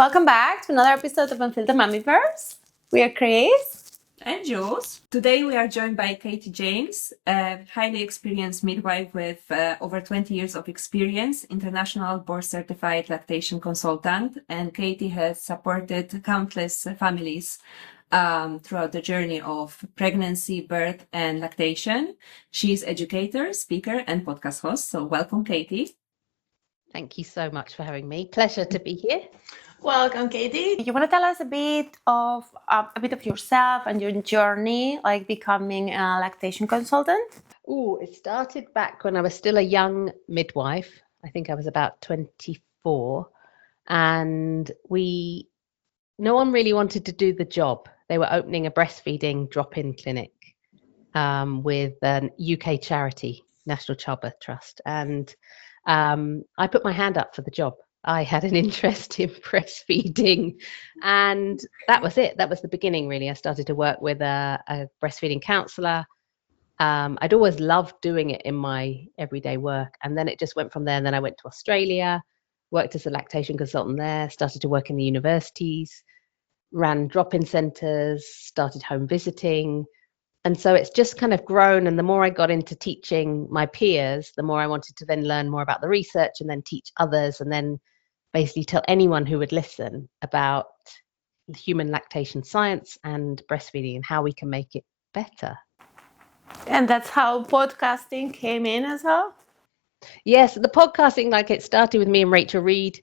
Welcome back to another episode of Unfiltered Mommyverse. We are Chris and Jules. Today we are joined by Katie James, a highly experienced midwife with over 20 years of experience, international board-certified lactation consultant, and Katie has supported countless families throughout the journey of pregnancy, birth, and lactation. She's educator, speaker, and podcast host. So welcome, Katie. Thank you so much for having me. Pleasure to be here. Welcome, Katie. You want to tell us a bit of yourself and your journey, like becoming a lactation consultant? It started back when I was still a young midwife. I think I was about 24, and no one really wanted to do the job. They were opening a breastfeeding drop-in clinic with an UK charity, National Childbirth Trust, and I put my hand up for the job. I had an interest in breastfeeding, and that was it. That was the beginning, really. I started to work with a breastfeeding counsellor. I'd always loved doing it in my everyday work, and then it just went from there. And then I went to Australia, worked as a lactation consultant there, started to work in the universities, ran drop-in centres, started home visiting. And so it's just kind of grown. And the more I got into teaching my peers, the more I wanted to then learn more about the research and then teach others, and then basically tell anyone who would listen about human lactation science and breastfeeding and how we can make it better. And that's how podcasting came in as well? Yes, the podcasting, it started with me and Rachel Reed,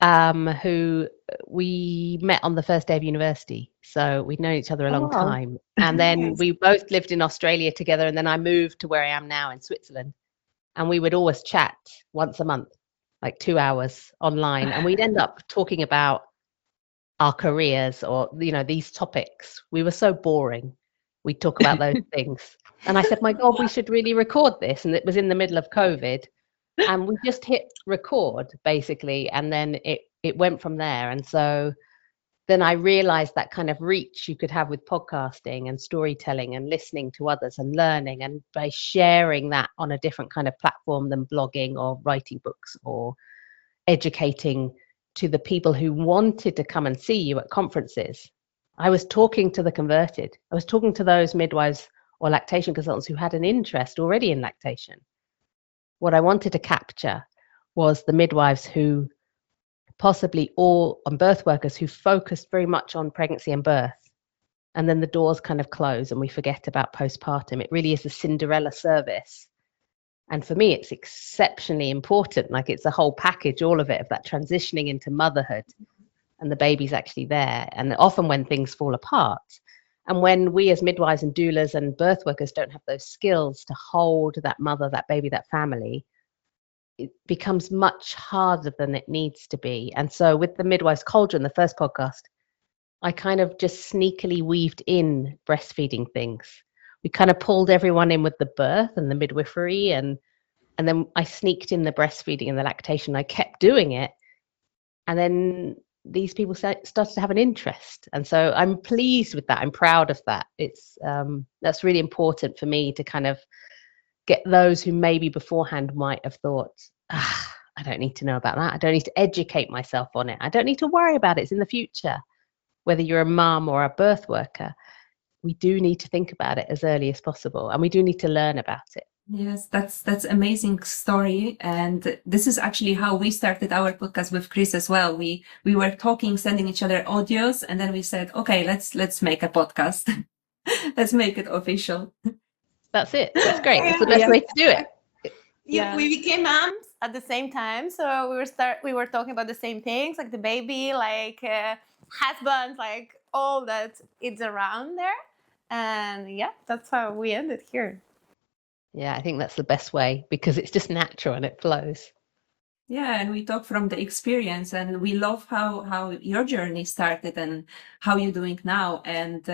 who we met on the first day of university. So we'd known each other a long time. And then we both lived in Australia together. And then I moved to where I am now in Switzerland. And we would always chat once a month, like 2 hours online. And we'd end up talking about our careers or, these topics. We were so boring. We'd talk about those things. And I said, my God, we should really record this. And it was in the middle of COVID. And we just hit record, basically. And then it went from there. And so then I realized that kind of reach you could have with podcasting and storytelling and listening to others and learning, and by sharing that on a different kind of platform than blogging or writing books or educating to the people who wanted to come and see you at conferences. I was talking to the converted. I was talking to those midwives or lactation consultants who had an interest already in lactation. What I wanted to capture was the midwives who possibly all on birth workers who focused very much on pregnancy and birth. And then the doors kind of close and we forget about postpartum. It really is a Cinderella service. And for me, it's exceptionally important. It's a whole package, all of it, of that transitioning into motherhood. And the baby's actually there. And often when things fall apart, and when we as midwives and doulas and birth workers don't have those skills to hold that mother, that baby, that family, it becomes much harder than it needs to be. And so with the Midwife's Cauldron, the first podcast, I kind of just sneakily weaved in breastfeeding things. We kind of pulled everyone in with the birth and the midwifery, and then I sneaked in the breastfeeding and the lactation. I kept doing it. And then these people started to have an interest. And so I'm pleased with that. I'm proud of that. It's that's really important for me to kind of get those who maybe beforehand might have thought, I don't need to know about that. I don't need to educate myself on it. I don't need to worry about it. It's in the future. Whether you're a mum or a birth worker, we do need to think about it as early as possible. And we do need to learn about it. Yes, that's amazing story. And this is actually how we started our podcast with Chris as well. We were talking, sending each other audios, and then we said, okay, let's make a podcast. Let's make it official. That's it. That's great. It's the best way to do it. Yeah, we became moms at the same time, so we were talking about the same things, like the baby, husbands, all that it's around there. And yeah, that's how we ended here. Yeah, I think that's the best way because it's just natural and it flows. Yeah, and we talk from the experience, and we love how your journey started and how you're doing now. And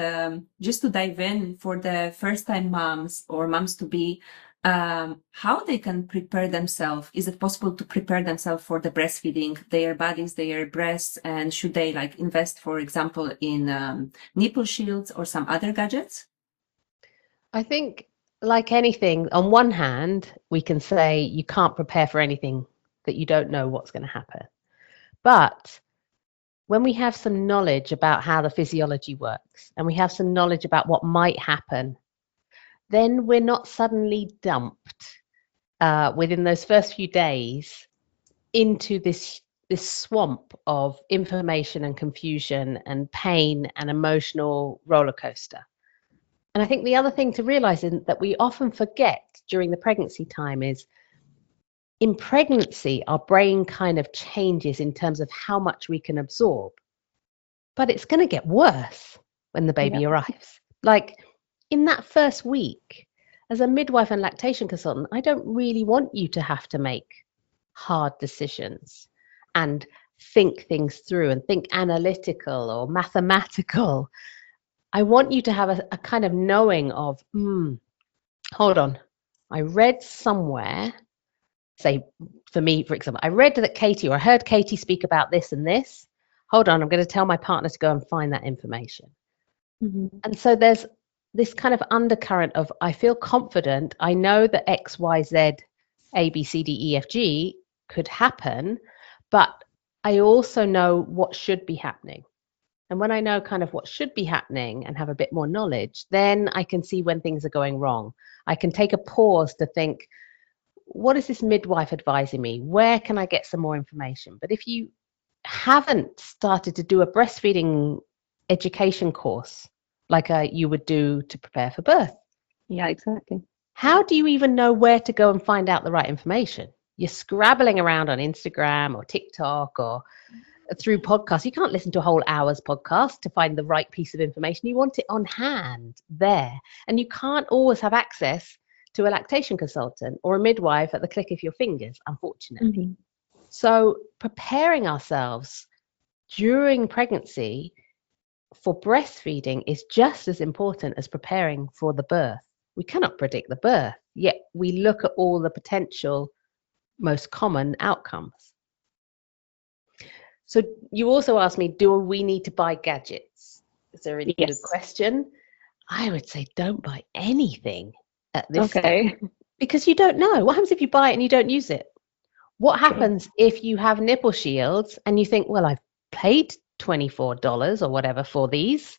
just to dive in for the first time moms or moms to be, how they can prepare themselves. Is it possible to prepare themselves for the breastfeeding, their bodies, their breasts, and should they invest, for example, in nipple shields or some other gadgets? I think like anything, on one hand, we can say you can't prepare for anything that you don't know what's going to happen. But when we have some knowledge about how the physiology works and we have some knowledge about what might happen, then we're not suddenly dumped within those first few days into this swamp of information and confusion and pain and emotional roller coaster. And I think the other thing to realize is that we often forget during the pregnancy time is in pregnancy, our brain kind of changes in terms of how much we can absorb. But it's going to get worse when the baby arrives. Like in that first week, as a midwife and lactation consultant, I don't really want you to have to make hard decisions and think things through and think analytical or mathematical. I want you to have a kind of knowing of, hold on, I read somewhere, say for me, for example, I read that Katie, or I heard Katie speak about this and this. Hold on, I'm going to tell my partner to go and find that information. And so there's this kind of undercurrent of, I feel confident, I know that X, Y, Z, A, B, C, D, E, F, G could happen, but I also know what should be happening. And when I know kind of what should be happening and have a bit more knowledge, then I can see when things are going wrong. I can take a pause to think, what is this midwife advising me? Where can I get some more information? But if you haven't started to do a breastfeeding education course like you would do to prepare for birth, Yeah, exactly. how do you even know where to go and find out the right information? You're scrabbling around on Instagram or TikTok or through podcasts. You can't listen to a whole hour's podcast to find the right piece of information. You want it on hand there. And you can't always have access to a lactation consultant or a midwife at the click of your fingers, unfortunately. So preparing ourselves during pregnancy for breastfeeding is just as important as preparing for the birth. We cannot predict the birth, yet we look at all the potential most common outcomes. So you also asked me, do we need to buy gadgets? It's a really good question. I would say don't buy anything at this stage, because you don't know. What happens if you buy it and you don't use it? What happens if you have nipple shields and you think, well, I've paid $24 or whatever for these.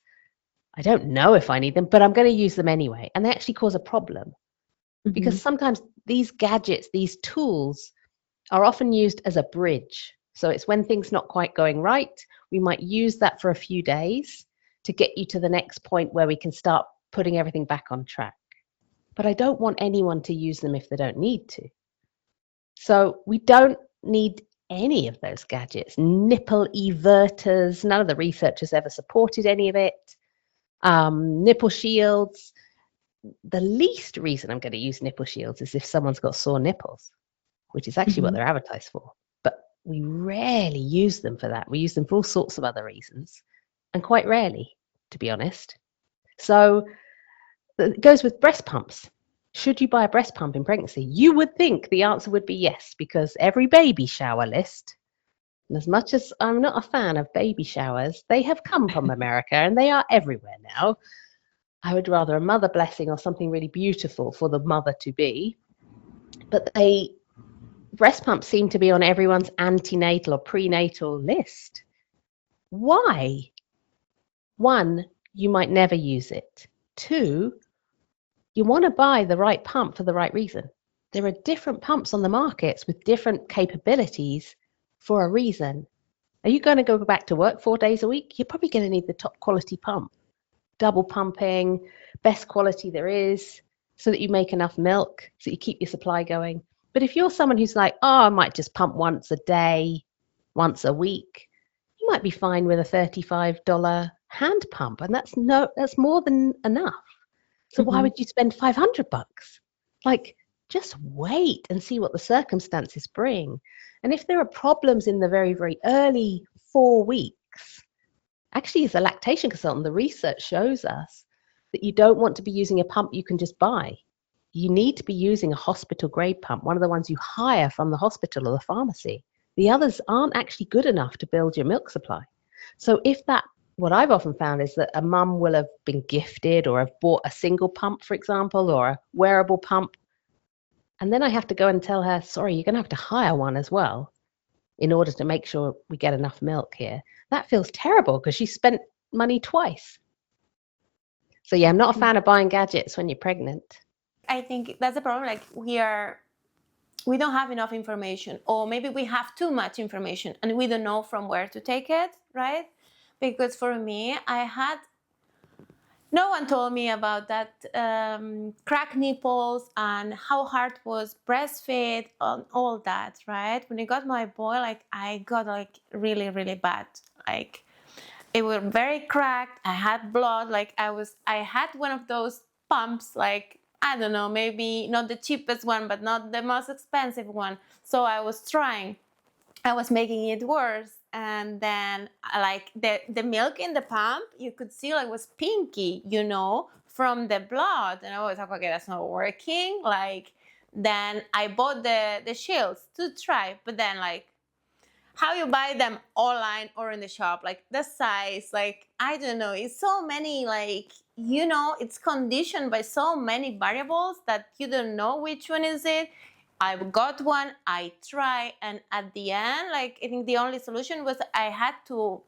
I don't know if I need them, but I'm going to use them anyway. And they actually cause a problem because sometimes these gadgets, these tools are often used as a bridge. So it's when things not quite going right, we might use that for a few days to get you to the next point where we can start putting everything back on track. But I don't want anyone to use them if they don't need to. So we don't need any of those gadgets. Nipple everters, none of the researchers ever supported any of it. Nipple shields. The least reason I'm going to use nipple shields is if someone's got sore nipples, which is actually what they're advertised for. But we rarely use them for that. We use them for all sorts of other reasons, and quite rarely, to be honest. So it goes with breast pumps. Should you buy a breast pump in pregnancy? You would think the answer would be yes, because every baby shower list, and as much as I'm not a fan of baby showers, they have come from America and they are everywhere now. I would rather a mother blessing or something really beautiful for the mother to be. But breast pumps seem to be on everyone's antenatal or prenatal list. Why? One, you might never use it. Two, you want to buy the right pump for the right reason. There are different pumps on the markets with different capabilities for a reason. Are you going to go back to work 4 days a week? You're probably going to need the top quality pump. Double pumping, best quality there is, so that you make enough milk, so you keep your supply going. But if you're someone who's like, oh, I might just pump once a day, once a week, you might be fine with a $35 hand pump, and that's more than enough. So why would you spend $500? Like, just wait and see what the circumstances bring. And if there are problems in the very, very early 4 weeks, actually, as a lactation consultant, the research shows us that you don't want to be using a pump you can just buy. You need to be using a hospital grade pump, one of the ones you hire from the hospital or the pharmacy. The others aren't actually good enough to build your milk supply. So what I've often found is that a mum will have been gifted or have bought a single pump, for example, or a wearable pump. And then I have to go and tell her, sorry, you're going to have to hire one as well in order to make sure we get enough milk here. that feels terrible because she spent money twice. So yeah, I'm not a fan of buying gadgets when you're pregnant. I think that's the problem. Like we don't have enough information, or maybe we have too much information and we don't know from where to take it, right? Because for me, no one told me about that cracked nipples and how hard was breastfeed and all that, right? When I got my boy, like I got like really, really bad. Like it was very cracked. I had blood. Like I had one of those pumps, like I don't know, maybe not the cheapest one, but not the most expensive one. So I was making it worse. And then like the milk in the pump, you could see like was pinky, from the blood. And I was like, okay, that's not working. Like then I bought the shields to try, but then like how you buy them online or in the shop, like the size, like I don't know, it's so many, like it's conditioned by so many variables that you don't know which one is it. I got one, I try, and at the end, like I think the only solution was I had to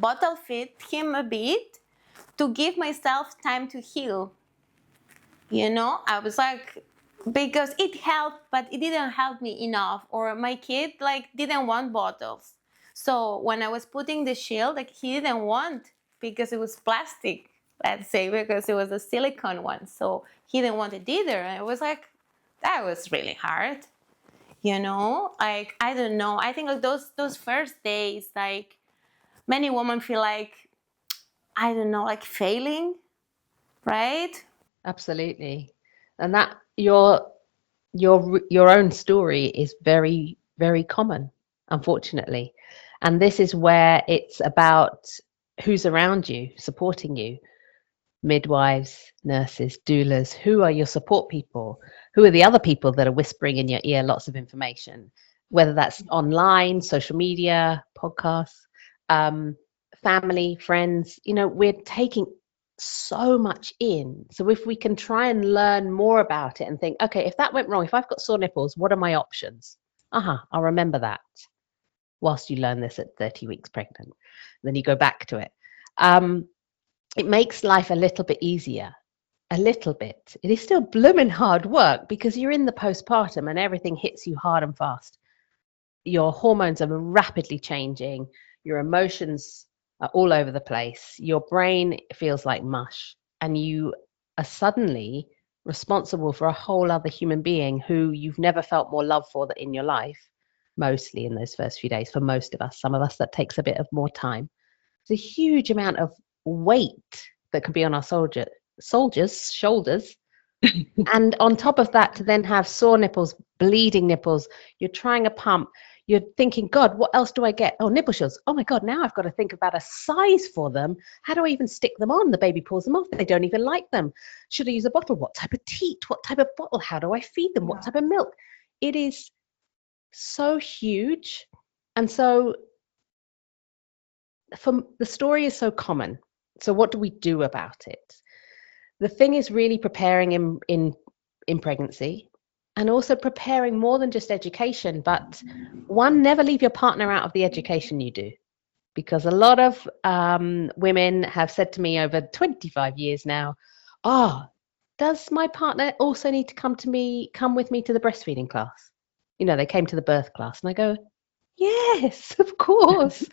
bottle feed him a bit to give myself time to heal. I was like, because it helped, but it didn't help me enough. Or my kid like didn't want bottles. So when I was putting the shield, like he didn't want, because it was plastic, let's say, because it was a silicone one. So he didn't want it either. And it was like, that was really hard. Like I don't know. I think like those first days, like many women feel like, I don't know, like failing, right? Absolutely. And that your own story is very, very common, unfortunately. And this is where it's about who's around you, supporting you. Midwives, nurses, doulas, who are your support people? Who are the other people that are whispering in your ear lots of information, whether that's online, social media, podcasts, family, friends? We're taking so much in. So if we can try and learn more about it and think, okay, if that went wrong, if I've got sore nipples, what are my options? I'll remember that whilst you learn this at 30 weeks pregnant. Then you go back to it. It makes life a little bit easier. A little bit. It is still blooming hard work because you're in the postpartum and everything hits you hard and fast. Your hormones are rapidly changing. Your emotions are all over the place. Your brain feels like mush. And you are suddenly responsible for a whole other human being who you've never felt more love for that in your life, mostly in those first few days. For most of us, some of us, that takes a bit of more time. It's a huge amount of weight that can be on our soldiers' shoulders. And on top of that, to then have sore nipples, bleeding nipples, you're trying a pump, you're thinking, God, what else do I get? Oh, nipple shields. Oh my God, now I've got to think about a size for them. How do I even stick them on? The baby pulls them off. They don't even like them. Should I use a bottle? What type of teat? What type of bottle? How do I feed them? What type of milk? It is so huge. And so the story is so common. So what do we do about it? The thing is really preparing in pregnancy, and also preparing more than just education, but never leave your partner out of the education you do. Because a lot of women have said to me over 25 years now, does my partner also need to come with me to the breastfeeding class? They came to the birth class, and I go, yes, of course.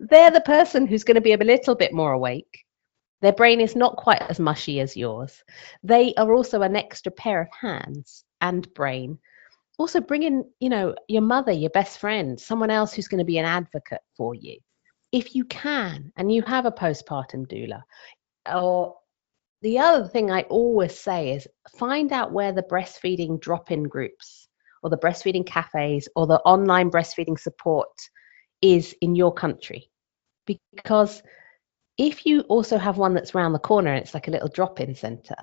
They're the person who's going to be a little bit more awake. Their brain is not quite as mushy as yours. They are also an extra pair of hands and brain. Also bring in, your mother, your best friend, someone else who's going to be an advocate for you. If you can, and you have a postpartum doula. Or the other thing I always say is find out where the breastfeeding drop-in groups or the breastfeeding cafes or the online breastfeeding support is in your country. Because if you also have one that's around the corner and it's like a little drop-in center,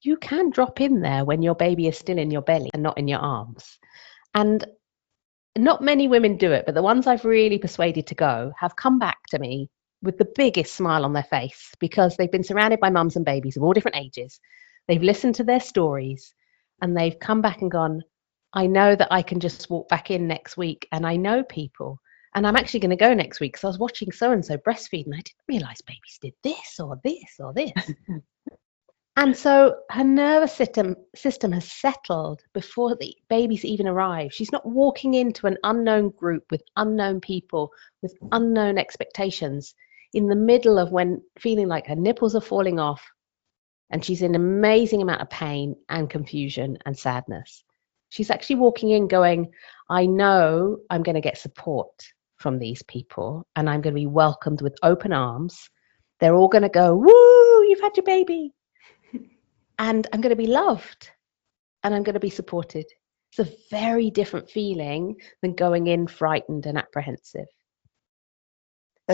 you can drop in there when your baby is still in your belly and not in your arms. And not many women do it, but the ones I've really persuaded to go have come back to me with the biggest smile on their face, because they've been surrounded by mums and babies of all different ages. They've listened to their stories and they've come back and gone, I know that I can just walk back in next week and I know people. And I'm actually going to go next week because I was watching so-and-so breastfeed and I didn't realize babies did this or this or this. And so her nervous system has settled before the babies even arrive. She's not walking into an unknown group with unknown people, with unknown expectations in the middle of when feeling like her nipples are falling off and she's in an amazing amount of pain and confusion and sadness. She's actually walking in going, I know I'm going to get support from these people and I'm going to be welcomed with open arms. They're all going to go, woo, you've had your baby. And I'm going to be loved and I'm going to be supported. It's a very different feeling than going in frightened and apprehensive.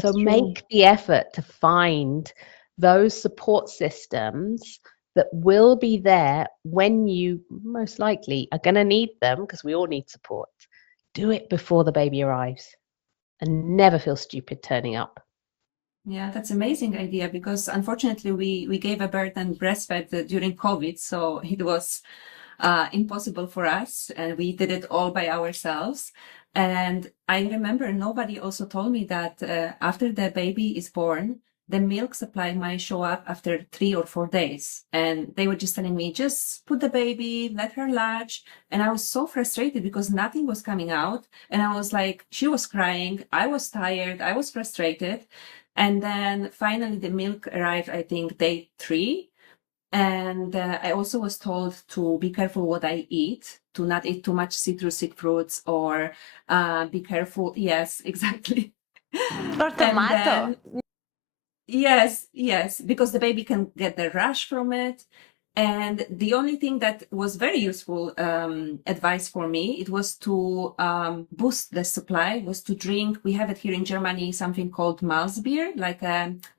So make the effort to find those support systems that will be there when you most likely are going to need them, because we all need support. Do it before the baby arrives and never feel stupid turning up. Yeah, that's amazing idea, because unfortunately we gave a birth and breastfed during COVID, so it was impossible for us, and we did it all by ourselves. And I remember nobody also told me that after the baby is born, the milk supply might show up after 3 or 4 days. And they were just telling me, just put the baby, let her latch. And I was so frustrated because nothing was coming out. And I was like, she was crying, I was tired, I was frustrated. And then finally the milk arrived, I think, day 3. And I also was told to be careful what I eat, to not eat too much citrusy fruits, or be careful. Yes, exactly. Or tomato. Yes, because the baby can get the rash from it. And the only thing that was very useful advice for me, it was to boost the supply, was to drink. We have it here in Germany, something called Malzbier, like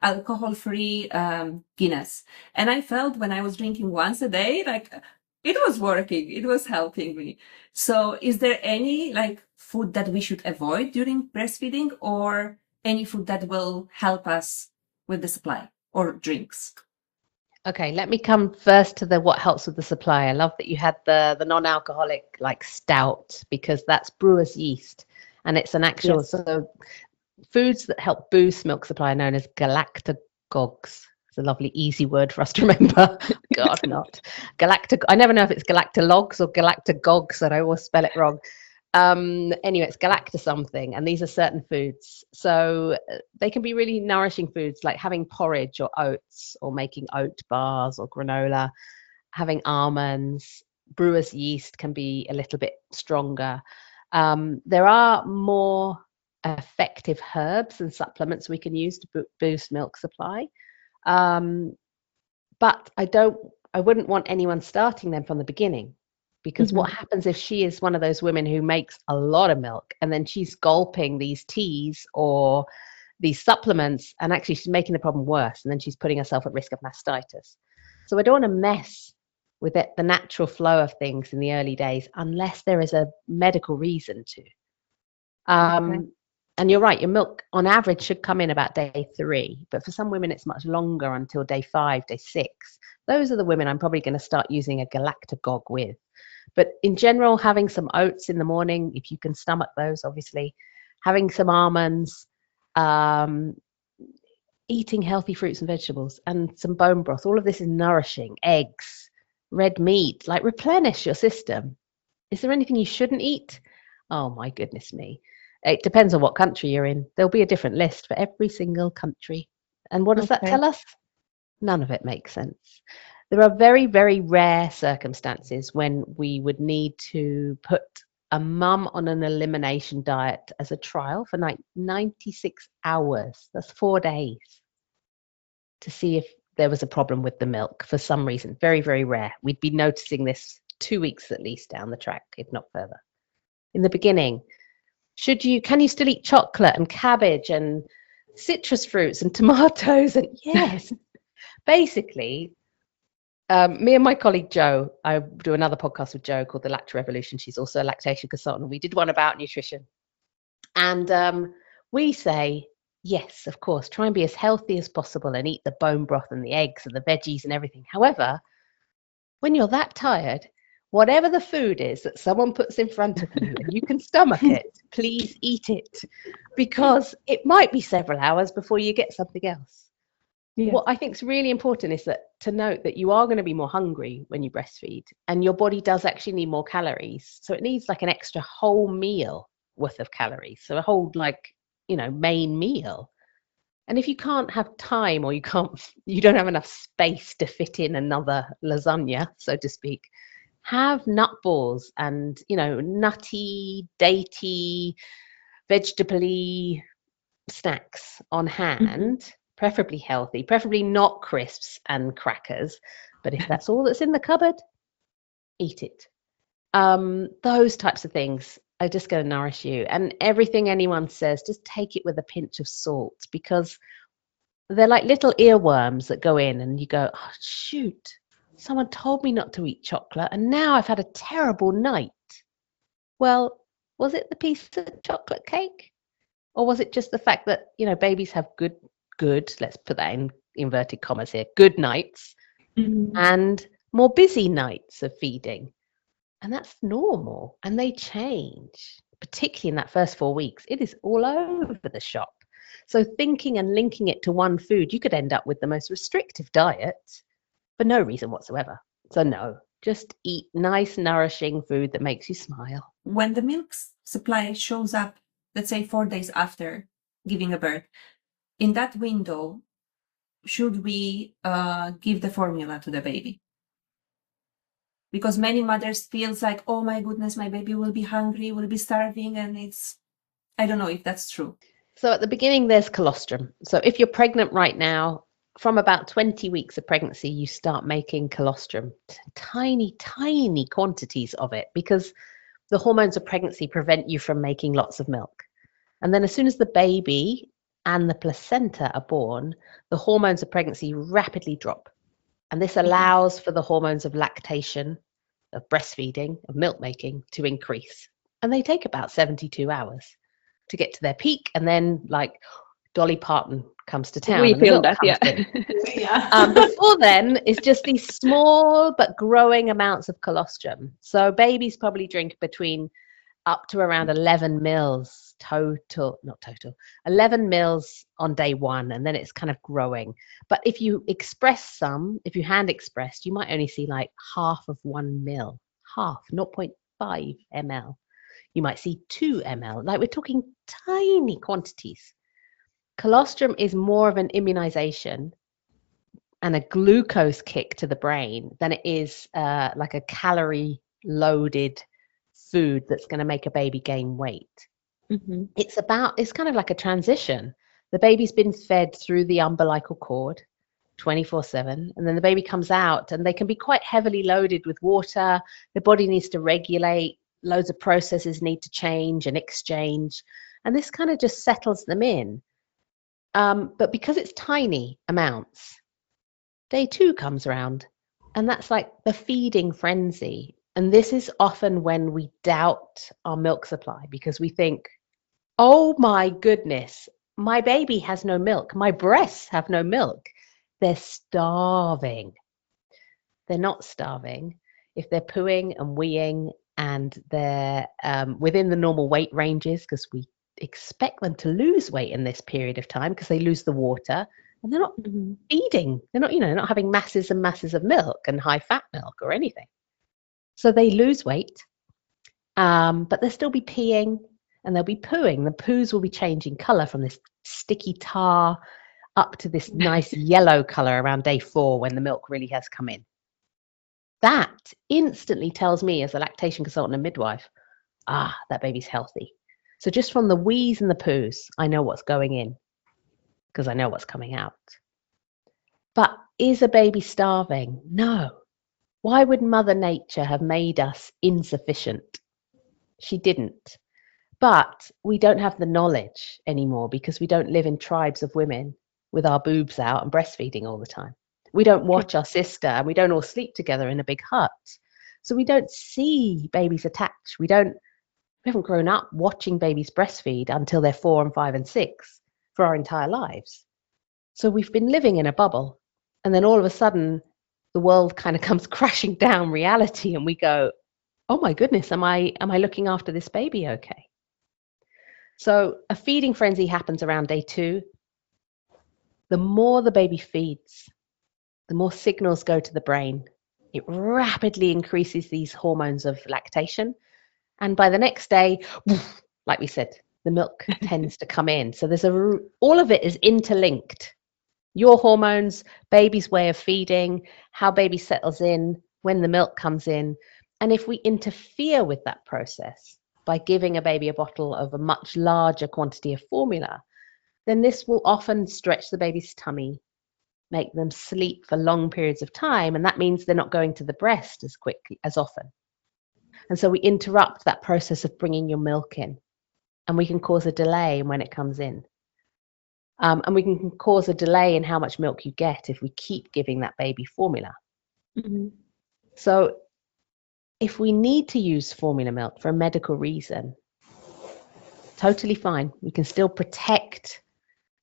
alcohol-free Guinness. And I felt when I was drinking once a day, like it was working, it was helping me. So is there any like food that we should avoid during breastfeeding, or any food that will help us with the supply, or drinks? Okay, let me come first to the what helps with the supply. I love that you had the non-alcoholic like stout, because that's brewer's yeast and it's an actual so foods that help boost milk supply are known as galactagogues. It's a lovely easy word for us to remember. God, not I never know if it's galactalogs or galactagogues, and I always spell it wrong. Anyway, it's galacta something, and these are certain foods, so they can be really nourishing foods, like having porridge or oats, or making oat bars or granola, having almonds. Brewer's yeast can be a little bit stronger. There are more effective herbs and supplements we can use to boost milk supply, but I wouldn't want anyone starting them from the beginning. Because what happens if she is one of those women who makes a lot of milk and then she's gulping these teas or these supplements, and actually she's making the problem worse, and then she's putting herself at risk of mastitis. So I don't want to mess with the natural flow of things in the early days unless there is a medical reason to. And you're right, your milk on average should come in about day 3, but for some women it's much longer, until day 5, day 6. Those are the women I'm probably going to start using a galactagogue with. But in general, having some oats in the morning, if you can stomach those, obviously, having some almonds, eating healthy fruits and vegetables, and some bone broth, all of this is nourishing. Eggs, red meat, like replenish your system. Is there anything you shouldn't eat? Oh my goodness me. It depends on what country you're in. There'll be a different list for every single country. And what does that tell us? None of it makes sense. There are very, very rare circumstances when we would need to put a mum on an elimination diet as a trial for 96 hours. That's 4 days, to see if there was a problem with the milk for some reason. Very, very rare. We'd be noticing this 2 weeks at least down the track, if not further. In the beginning, can you still eat chocolate and cabbage and citrus fruits and tomatoes? And yes, basically, me and my colleague Jo, I do another podcast with Jo called The Latch Revolution. She's also a lactation consultant. We did one about nutrition. And we say, yes, of course, try and be as healthy as possible and eat the bone broth and the eggs and the veggies and everything. However, when you're that tired, whatever the food is that someone puts in front of you and you can stomach it, please eat it. because it might be several hours before you get something else. Yeah. What I think is really important is that to note that you are going to be more hungry when you breastfeed, and your body does actually need more calories. So it needs like an extra whole meal worth of calories. So a whole main meal. And if you can't have time, or you don't have enough space to fit in another lasagna, so to speak, have nut balls and, nutty, datey, vegetable-y snacks on hand, preferably healthy, preferably not crisps and crackers. But if that's all that's in the cupboard, eat it. Those types of things are just going to nourish you. And everything anyone says, just take it with a pinch of salt, because they're like little earworms that go in and you go, oh, shoot, someone told me not to eat chocolate and now I've had a terrible night. Well, was it the piece of chocolate cake? Or was it just the fact that, babies have good, let's put that in inverted commas here, good nights and more busy nights of feeding? And that's normal. And they change, particularly in that first 4 weeks. It is all over the shop. So thinking and linking it to one food, you could end up with the most restrictive diet for no reason whatsoever. So no, just eat nice, nourishing food that makes you smile. When the milk supply shows up, let's say 4 days after giving a birth, in that window, should we give the formula to the baby? Because many mothers feels like, oh my goodness, my baby will be hungry, will be starving, and I don't know if that's true. So at the beginning, there's colostrum. So if you're pregnant right now, from about 20 weeks of pregnancy, you start making colostrum, tiny, tiny quantities of it, because the hormones of pregnancy prevent you from making lots of milk. And then as soon as the baby and the placenta are born, the hormones of pregnancy rapidly drop. And this allows for the hormones of lactation, of breastfeeding, of milk making to increase. And they take about 72 hours to get to their peak. And then, like, Dolly Parton comes to town. We and the feel milk that, comes yeah. in. Before then, it's just these small but growing amounts of colostrum. So babies probably drink between up to around 11 mils total, not total, 11 mils on day one, and then it's kind of growing. But if you if you hand expressed, you might only see like half of 1 mil, half, 0.5 ml. You might see 2 ml, like we're talking tiny quantities. Colostrum is more of an immunization and a glucose kick to the brain than it is like a calorie loaded food that's going to make a baby gain weight. It's kind of like a transition. The baby's been fed through the umbilical cord 24/7, and then the baby comes out and they can be quite heavily loaded with water. The body needs to regulate, loads of processes need to change and exchange, and this kind of just settles them in. But because it's tiny amounts, day 2 comes around, and that's like the feeding frenzy. And this is often when we doubt our milk supply, because we think, oh my goodness, my baby has no milk. My breasts have no milk. They're starving. They're not starving. If they're pooing and weeing and they're within the normal weight ranges, because we expect them to lose weight in this period of time because they lose the water, and they're not feeding. They're not, not having masses and masses of milk and high fat milk or anything. So they lose weight, but they'll still be peeing and they'll be pooing. The poos will be changing color from this sticky tar up to this nice yellow color around day 4 when the milk really has come in. That instantly tells me, as a lactation consultant and midwife, that baby's healthy. So just from the wheeze and the poos, I know what's going in because I know what's coming out. But is a baby starving? No. Why would Mother Nature have made us insufficient? She didn't. But we don't have the knowledge anymore because we don't live in tribes of women with our boobs out and breastfeeding all the time. We don't watch our sister, and we don't all sleep together in a big hut. So we don't see babies attached. We haven't grown up watching babies breastfeed until they're 4 and 5 and 6 for our entire lives. So we've been living in a bubble, and then all of a sudden the world kind of comes crashing down reality, and we go, oh my goodness, am I looking after this baby okay? So a feeding frenzy happens around day 2. The more the baby feeds, the more signals go to the brain. It rapidly increases these hormones of lactation. And by the next day, like we said, the milk tends to come in. So all of it is interlinked. Your hormones, baby's way of feeding, how baby settles in, when the milk comes in. And if we interfere with that process by giving a baby a bottle of a much larger quantity of formula, then this will often stretch the baby's tummy, make them sleep for long periods of time. And that means they're not going to the breast as quickly, as often. And so we interrupt that process of bringing your milk in, and we can cause a delay in when it comes in. And we can cause a delay in how much milk you get if we keep giving that baby formula. Mm-hmm. So if we need to use formula milk for a medical reason, totally fine. We can still protect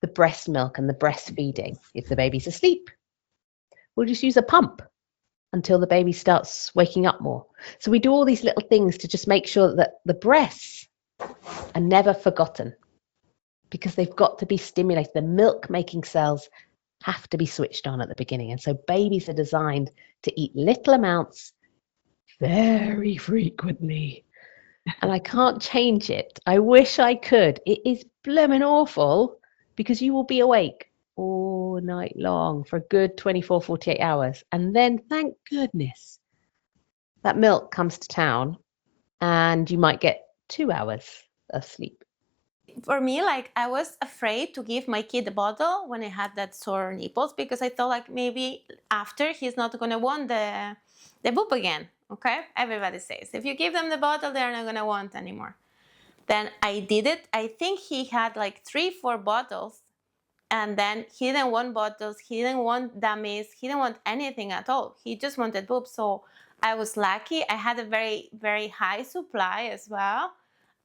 the breast milk and the breastfeeding if the baby's asleep. We'll just use a pump until the baby starts waking up more. So we do all these little things to just make sure that the breasts are never forgotten, because they've got to be stimulated. The milk making cells have to be switched on at the beginning. And so babies are designed to eat little amounts very frequently. And I can't change it. I wish I could. It is blooming awful, because you will be awake all night long for a good 24, 48 hours. And then, thank goodness, that milk comes to town and you might get 2 hours of sleep. For me, like, I was afraid to give my kid a bottle when I had that sore nipples, because I thought like maybe after he's not going to want the boob again. Okay, everybody says if you give them the bottle, they're not going to want anymore. Then I did it. I think he had like 3-4 bottles, and then he didn't want bottles, he didn't want dummies, he didn't want anything at all. He just wanted boobs. So I was lucky. I had a very, very high supply as well.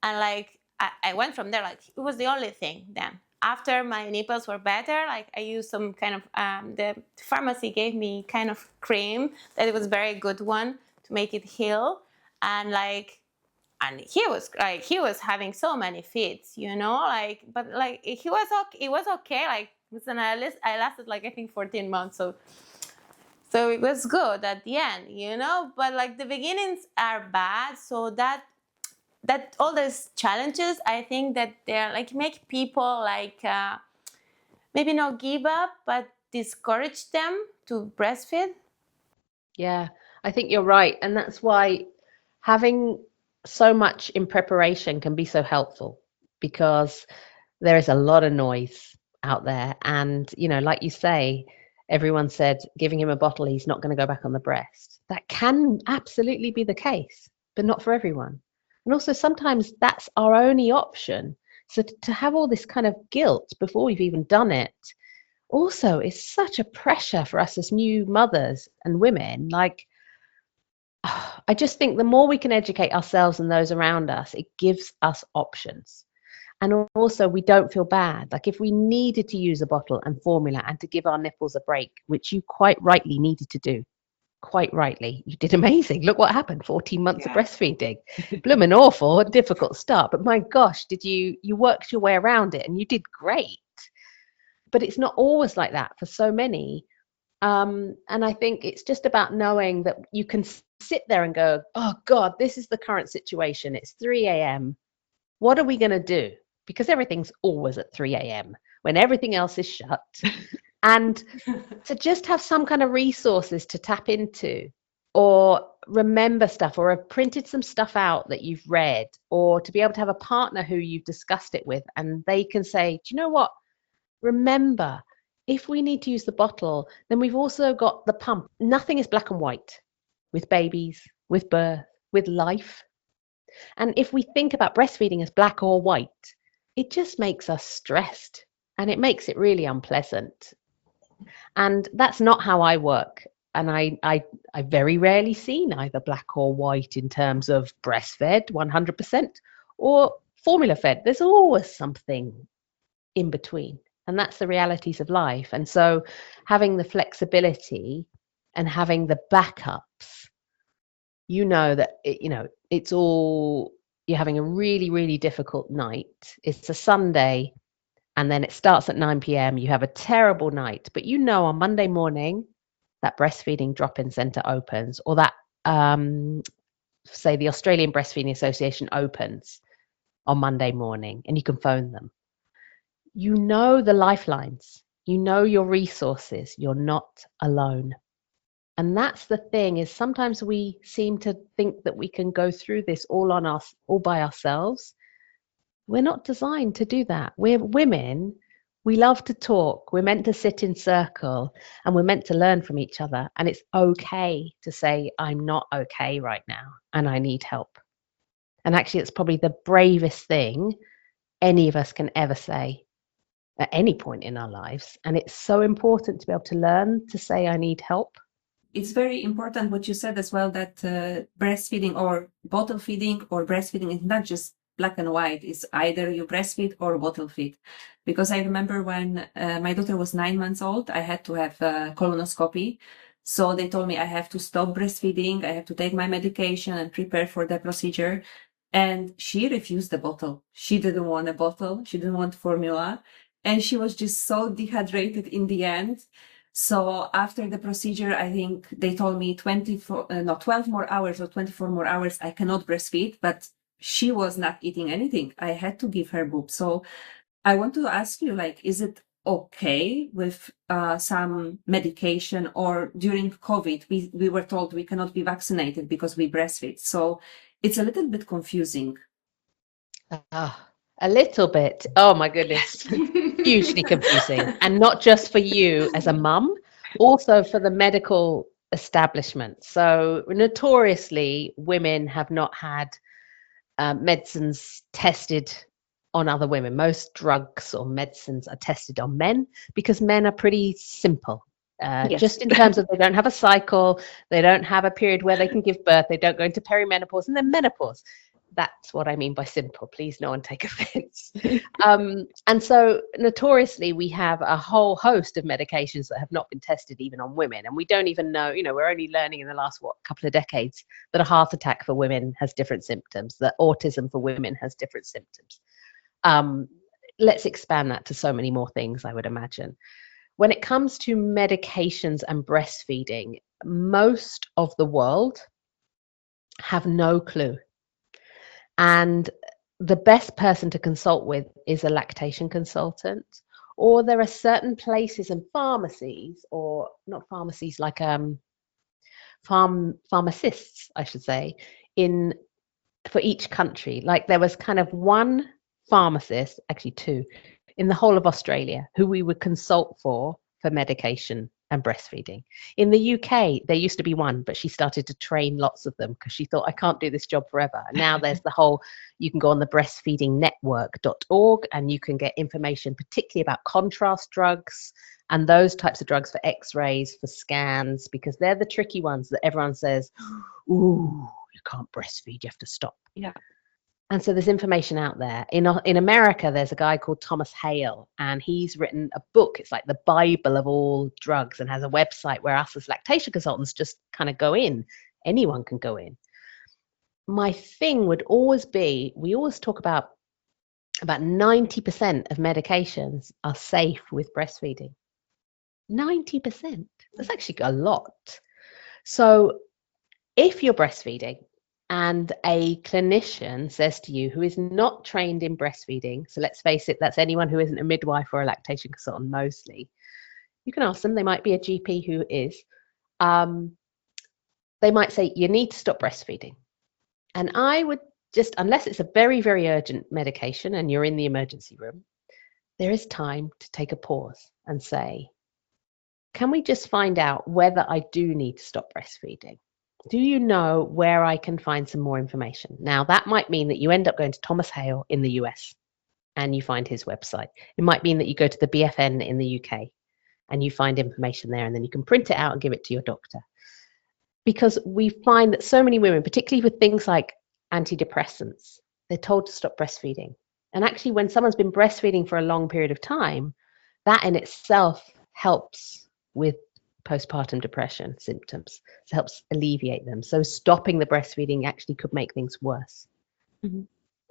And like I went from there, like it was the only thing then. After my nipples were better, like I used some kind of, the pharmacy gave me kind of cream that it was very good one to make it heal. And like, and he was having so many fits, you know, like, but like he was okay. It was okay. Like, listen, I lasted like I think 14 months. So it was good at the end, you know, but like the beginnings are bad. So that all those challenges, I think that they're like make people like maybe not give up, but discourage them to breastfeed. Yeah, I think you're right. And that's why having so much in preparation can be so helpful, because there is a lot of noise out there. And, you know, like you say, everyone said giving him a bottle, he's not going to go back on the breast. That can absolutely be the case, but not for everyone. And also sometimes that's our only option. So to have all this kind of guilt before we've even done it also is such a pressure for us as new mothers and women. Like, I just think the more we can educate ourselves and those around us, it gives us options. And also, we don't feel bad. Like, if we needed to use a bottle and formula and to give our nipples a break, which you quite rightly needed to do, quite rightly, you did amazing. Look what happened, 14 months of breastfeeding. Blooming awful, a difficult start. But my gosh, you worked your way around it and you did great. But it's not always like that for so many. And I think it's just about knowing that you can sit there and go, oh God, this is the current situation. It's 3 a.m. What are we going to do? Because everything's always at 3 a.m. when everything else is shut. And to just have some kind of resources to tap into, or remember stuff, or have printed some stuff out that you've read, or to be able to have a partner who you've discussed it with and they can say, do you know what? Remember, if we need to use the bottle, then we've also got the pump. Nothing is black and white with babies, with birth, with life. And if we think about breastfeeding as black or white, it just makes us stressed and it makes it really unpleasant. And that's not how I work. And I very rarely see neither black or white in terms of breastfed 100% or formula fed. There's always something in between. And that's the realities of life. And so having the flexibility and having the backups, you know, that it's all, you're having a really, really difficult night. It's a Sunday, and then it starts at 9 p.m. You have a terrible night, but you know on Monday morning that breastfeeding drop-in centre opens, or that say the Australian Breastfeeding Association opens on Monday morning, and you can phone them. You know the lifelines, you know your resources, you're not alone. And that's the thing, is sometimes we seem to think that we can go through this all on us, all by ourselves. We're not designed to do that. We're women. We love to talk. We're meant to sit in circle, and we're meant to learn from each other. And it's okay to say, I'm not okay right now and I need help. And actually, it's probably the bravest thing any of us can ever say at any point in our lives. And it's so important to be able to learn to say, I need help. It's very important what you said as well, that breastfeeding or bottle feeding or breastfeeding is not just black and white. It's either you breastfeed or bottle feed. Because I remember when my daughter was 9 months old, I had to have a colonoscopy. So they told me I have to stop breastfeeding, I have to take my medication and prepare for the procedure. And she refused the bottle. She didn't want a bottle. She didn't want formula. And she was just so dehydrated in the end. So after the procedure, I think they told me 12 more hours or 24 more hours, I cannot breastfeed, but she was not eating anything. I had to give her boob. So I want to ask you, like, is it okay with some medication? Or during COVID, we were told we cannot be vaccinated because we breastfeed. So it's a little bit confusing. A little bit. Oh my goodness. Hugely confusing. And not just for you as a mum, also for the medical establishment. So notoriously, women have not had medicines tested on other women. Most drugs or medicines are tested on men because men are pretty simple. Yes. Just in terms of they don't have a cycle, they don't have a period where they can give birth, they don't go into perimenopause and then menopause. That's what I mean by simple. Please, no one take offense. And so notoriously, we have a whole host of medications that have not been tested even on women. And we don't even know, we're only learning in the last, couple of decades that a heart attack for women has different symptoms, that autism for women has different symptoms. Let's expand that to so many more things, I would imagine. When it comes to medications and breastfeeding, most of the world have no clue. And the best person to consult with is a lactation consultant, or there are certain places and pharmacies, or not pharmacies, like pharmacists, I should say, for each country. Like there was kind of one pharmacist, actually two, in the whole of Australia who we would consult for medication and breastfeeding. In the UK, there used to be one, but she started to train lots of them because she thought, I can't do this job forever. Now there's the whole, you can go on the breastfeedingnetwork.org and you can get information, particularly about contrast drugs and those types of drugs for x-rays, for scans, because they're the tricky ones that everyone says, ooh, you can't breastfeed, you have to stop. Yeah. And so there's information out there. In America, there's a guy called Thomas Hale, and he's written a book. It's like the Bible of all drugs, and has a website where us as lactation consultants just kind of go in. Anyone can go in. My thing would always be, we always talk about 90% of medications are safe with breastfeeding. 90%. That's actually a lot. So if you're breastfeeding, and a clinician says to you, who is not trained in breastfeeding, so let's face it, that's anyone who isn't a midwife or a lactation consultant mostly, you can ask them, they might be a GP who is, they might say, you need to stop breastfeeding. And I would just, unless it's a very, very urgent medication and you're in the emergency room, there is time to take a pause and say, can we just find out whether I do need to stop breastfeeding? Do you know where I can find some more information? Now, that might mean that you end up going to Thomas Hale in the US and you find his website. It might mean that you go to the BFN in the UK and you find information there, and then you can print it out and give it to your doctor. Because we find that so many women, particularly with things like antidepressants, they're told to stop breastfeeding. And actually, when someone's been breastfeeding for a long period of time, that in itself helps with postpartum depression symptoms. It helps alleviate them. So stopping the breastfeeding actually could make things worse. Mm-hmm.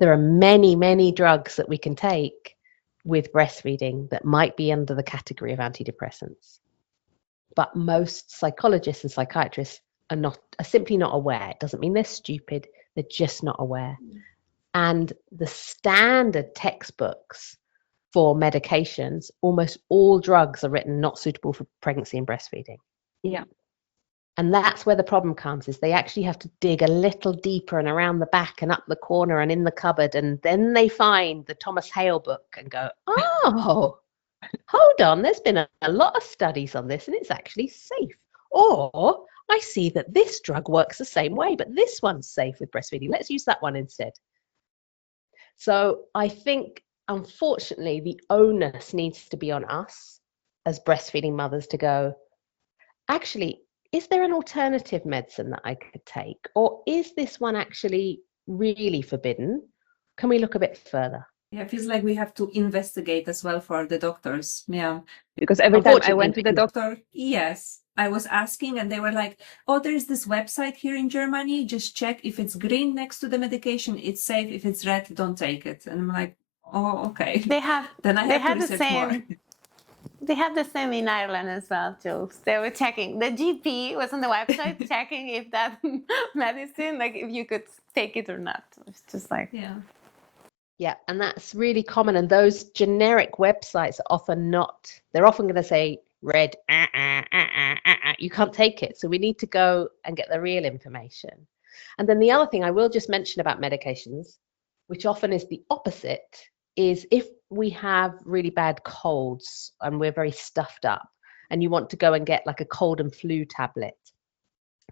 There are many, many drugs that we can take with breastfeeding that might be under the category of antidepressants. But most psychologists and psychiatrists are simply not aware. It doesn't mean they're stupid, they're just not aware. And the standard textbooks for medications, almost all drugs are written not suitable for pregnancy and breastfeeding. Yeah. And that's where the problem comes, is they actually have to dig a little deeper and around the back and up the corner and in the cupboard. And then they find the Thomas Hale book and go, oh, hold on, there's been a lot of studies on this and it's actually safe. Or I see that this drug works the same way, but this one's safe with breastfeeding. Let's use that one instead. So I think, unfortunately, the onus needs to be on us as breastfeeding mothers to go, actually, is there an alternative medicine that I could take? Or is this one actually really forbidden? Can we look a bit further? Yeah, it feels like we have to investigate as well for the doctors. Yeah. Because every time I Unfortunately, went to the doctor, Yes, I was asking and they were like, oh, there's this website here in Germany. Just check if it's green next to the medication, it's safe. If it's red, don't take it. And I'm like, oh, okay. They have Then I they have to had the research more. same. They have the same in Ireland as well, too. They were checking. The GP was on the website checking if that medicine, like if you could take it or not. It's just like, Yeah. Yeah, and that's really common. And those generic websites are they're often going to say red, you can't take it. So we need to go and get the real information. And then the other thing I will just mention about medications, which often is the opposite, is if we have really bad colds and we're very stuffed up and you want to go and get like a cold and flu tablet,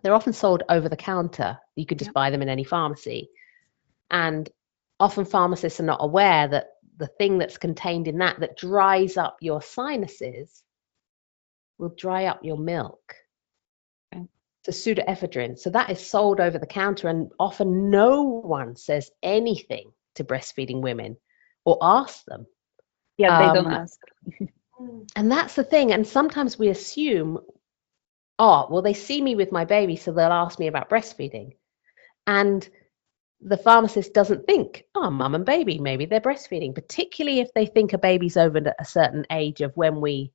they're often sold over the counter. You could just buy them in any pharmacy. And often pharmacists are not aware that the thing that's contained in that dries up your sinuses will dry up your milk. Okay. It's a pseudoephedrine. So that is sold over the counter, and often no one says anything to breastfeeding women or asks them. yeah, they don't ask. And that's the thing. And sometimes we assume, oh, well, they see me with my baby, so they'll ask me about breastfeeding. And the pharmacist doesn't think, oh, mum and baby, maybe they're breastfeeding, particularly if they think a baby's over a certain age of when we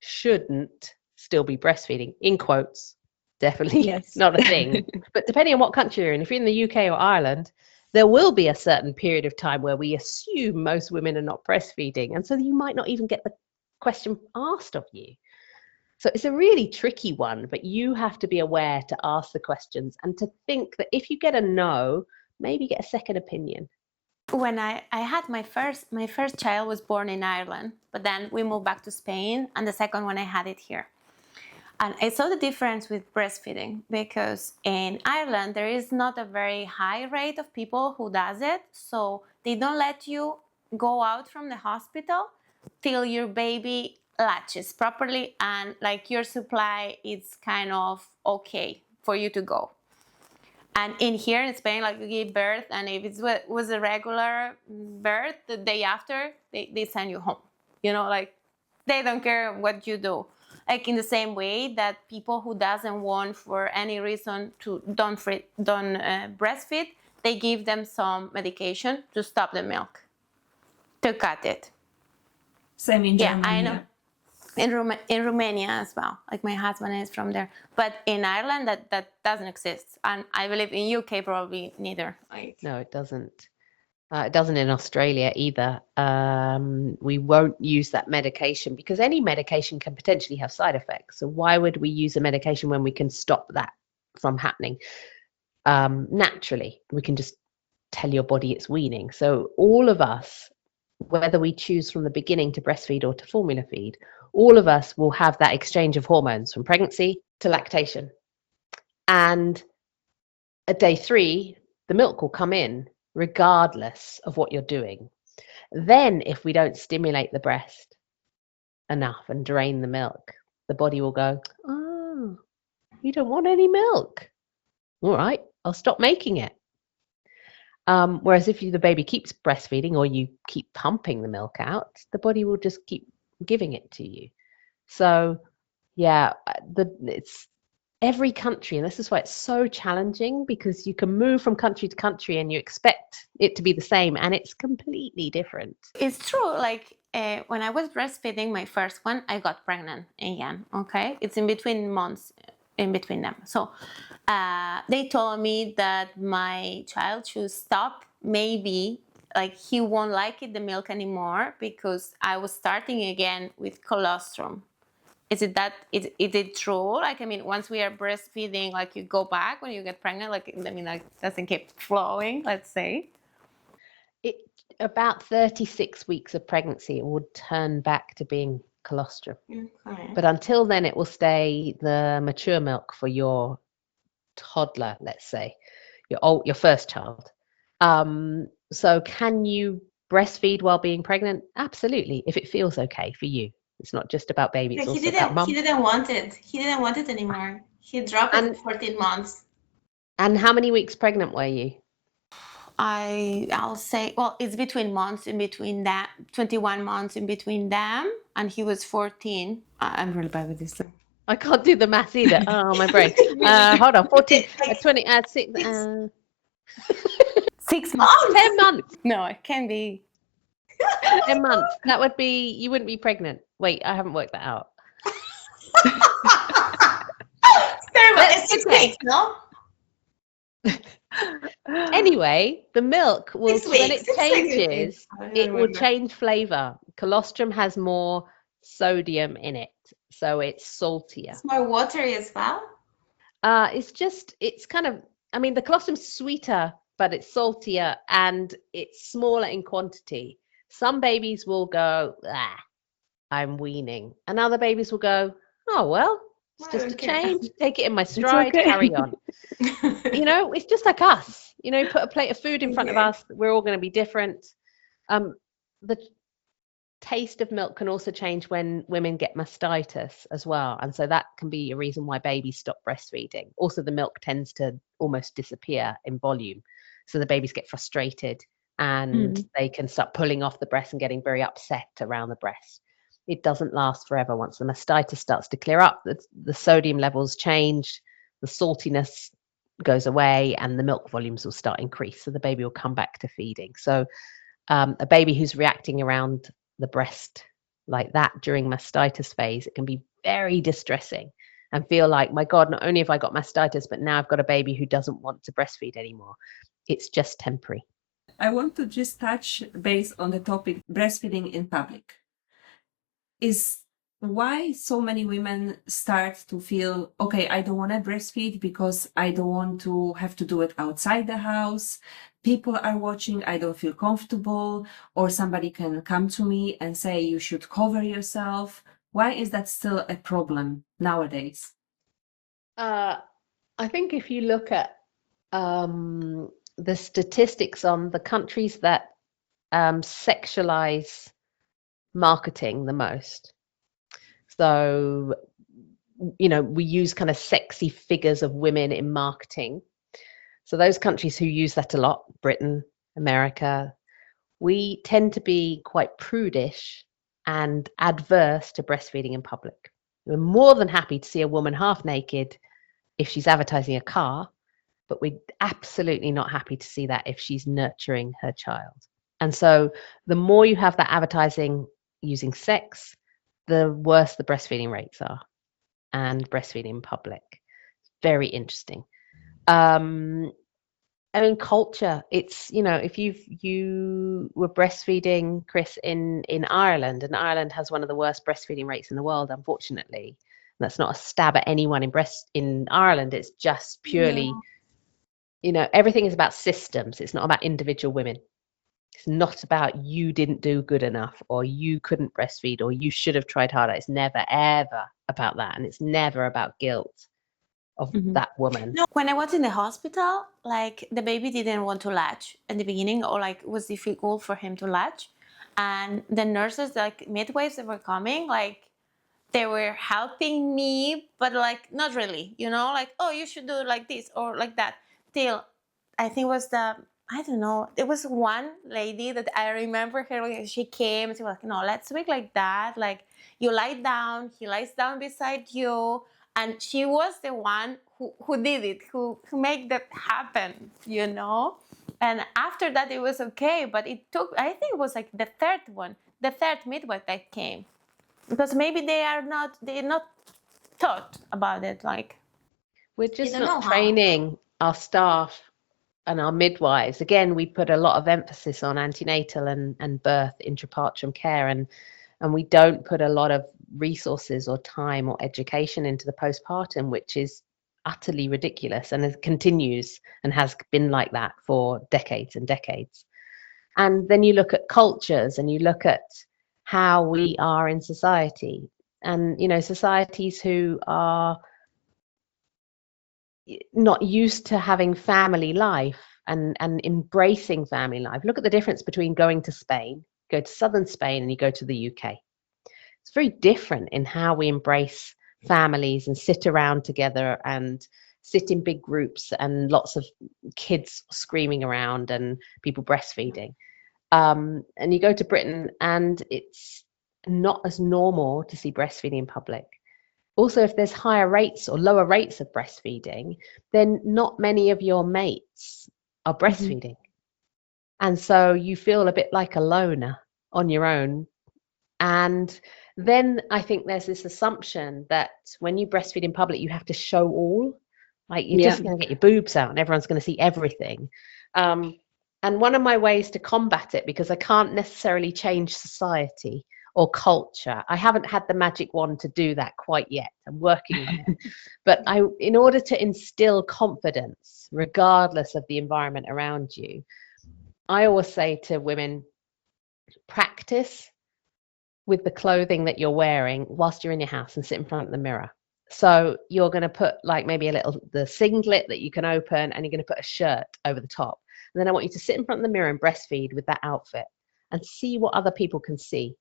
shouldn't still be breastfeeding, in quotes, definitely Yes. not a thing. But depending on what country you're in, if you're in the UK or Ireland, there will be a certain period of time where we assume most women are not breastfeeding. And so you might not even get the question asked of you. So it's a really tricky one, but you have to be aware to ask the questions and to think that if you get a no, maybe get a second opinion. when I had my first child was born in Ireland, but then we moved back to Spain, and the second one I had it here. And I saw the difference with breastfeeding because in Ireland there is not a very high rate of people who does it, so they don't let you go out from the hospital till your baby latches properly and like your supply is kind of okay for you to go. And in here in Spain, like you give birth, and if it was a regular birth, the day after, they send you home. You know, like they don't care what you do. Like in the same way that people who doesn't want for any reason to don't breastfeed, they give them some medication to stop the milk, to cut it. Same in Germany. Yeah, I know. In Romania as well. Like my husband is from there. But in Ireland, that doesn't exist. And I believe in UK probably neither. Like, No, it doesn't. It doesn't in Australia either. We won't use that medication because any medication can potentially have side effects. So why would we use a medication when we can stop that from happening? Naturally, we can just tell your body it's weaning. So all of us, whether we choose from the beginning to breastfeed or to formula feed, all of us will have that exchange of hormones from pregnancy to lactation. And at day 3, the milk will come in regardless of what you're doing. Then if we don't stimulate the breast enough and drain the milk, the body will go, oh, you don't want any milk. All right, I'll stop making it. Whereas if the baby keeps breastfeeding or you keep pumping the milk out, the body will just keep giving it to you. So yeah, it's every country, and this is why it's so challenging, because you can move from country to country and you expect it to be the same, and it's completely different. It's true. Like when I was breastfeeding my first one, I got pregnant again. Okay, it's in between months in between them. So they told me that my child should stop. Maybe like he won't like the milk anymore because I was starting again with colostrum. Is it true? Like, I mean, once we are breastfeeding, like you go back when you get pregnant, like, I mean, like doesn't keep flowing, let's say. It about 36 weeks of pregnancy, it would turn back to being colostrum. Okay. But until then, it will stay the mature milk for your toddler, let's say, your first child. So can you breastfeed while being pregnant? Absolutely, if it feels okay for you. It's not just about baby, it's also about mum. He didn't want it. He didn't want it anymore. He dropped it at 14 months. And how many weeks pregnant were you? I'll say, well, it's between months in between that, 21 months in between them, and he was 14. I'm really bad with this thing. I can't do the maths either. Oh, my brain. Hold on, 14, 20, 6, 6 months. 10 months. No, it can be. 10 months. That would be, you wouldn't be pregnant. Wait, I haven't worked that out. It's 6 weeks, no? Anyway, the milk will, 6 when weeks. it changes, it will change flavor. Colostrum has more sodium in it, so it's saltier. It's more watery as well. It's kind of, I mean, the colostrum's sweeter, but it's saltier and it's smaller in quantity. Some babies will go, I'm weaning, and other babies will go, oh well, it's just a change. Take it in my stride, carry on. You know, it's just like us. You know, put a plate of food in front of us. We're all going to be different. The taste of milk can also change when women get mastitis as well, and so that can be a reason why babies stop breastfeeding. Also, the milk tends to almost disappear in volume, so the babies get frustrated and they can start pulling off the breast and getting very upset around the breast. It doesn't last forever. Once the mastitis starts to clear up, the sodium levels change, the saltiness goes away, and the milk volumes will start increase. So the baby will come back to feeding. So a baby who's reacting around the breast like that during mastitis phase, it can be very distressing and feel like, my God, not only have I got mastitis, but now I've got a baby who doesn't want to breastfeed anymore. It's just temporary. I want to just touch base on the topic breastfeeding in public. Is why so many women start to feel, okay, I don't want to breastfeed because I don't want to have to do it outside the house. People are watching, I don't feel comfortable, or somebody can come to me and say you should cover yourself. Why is that still a problem nowadays? I think if you look at the statistics on the countries that sexualize marketing the most, so you know, we use kind of sexy figures of women in marketing. So those countries who use that a lot, Britain, America, we tend to be quite prudish and adverse to breastfeeding in public. We're more than happy to see a woman half naked if she's advertising a car, but we're absolutely not happy to see that if she's nurturing her child. And so the more you have that advertising using sex, the worse the breastfeeding rates are, and breastfeeding in public. Very interesting. I mean, culture, it's, you know, if you were breastfeeding, Chris, in Ireland, and Ireland has one of the worst breastfeeding rates in the world, unfortunately. That's not a stab at anyone in Ireland. It's just purely, you know, everything is about systems. It's not about individual women. It's not about you didn't do good enough, or you couldn't breastfeed, or you should have tried harder. It's never, ever about that. And it's never about guilt of that woman. No, when I was in the hospital, like the baby didn't want to latch at the beginning, or like it was difficult for him to latch. And the nurses, like midwives that were coming, like they were helping me, but like not really, you know, like, oh, you should do it like this or like that. Till I think it was I don't know, there was one lady that I remember her, like, she came and she was like, no, let's do it like that. Like you lie down, he lies down beside you, And she was the one who did it, who made that happen, you know? And after that, it was okay. But it took, I think it was like the third midwife that came. Because maybe they're not taught about it. Like, We're just don't know not how. training our staff and our midwives. Again, we put a lot of emphasis on antenatal and birth, intrapartum care, and we don't put a lot of resources or time or education into the postpartum, which is utterly ridiculous, and it continues and has been like that for decades and decades. And then you look at cultures and you look at how we are in society, and you know, societies who are not used to having family life and embracing family life. Look at the difference between going to Spain, go to southern Spain, and you go to the UK. It's very different in how we embrace families and sit around together and sit in big groups and lots of kids screaming around and people breastfeeding. And you go to Britain and it's not as normal to see breastfeeding in public. Also, if there's higher rates or lower rates of breastfeeding, then not many of your mates are breastfeeding. And so you feel a bit like a loner on your own. And then I think there's this assumption that when you breastfeed in public, you have to show all. Like you're just going to get your boobs out and everyone's going to see everything. And one of my ways to combat it, because I can't necessarily change society or culture, I haven't had the magic wand to do that quite yet. I'm working on it. But in order to instill confidence, regardless of the environment around you, I always say to women, practice with the clothing that you're wearing whilst you're in your house and sit in front of the mirror. So you're going to put like maybe the singlet that you can open, and you're going to put a shirt over the top. And then I want you to sit in front of the mirror and breastfeed with that outfit and see what other people can see.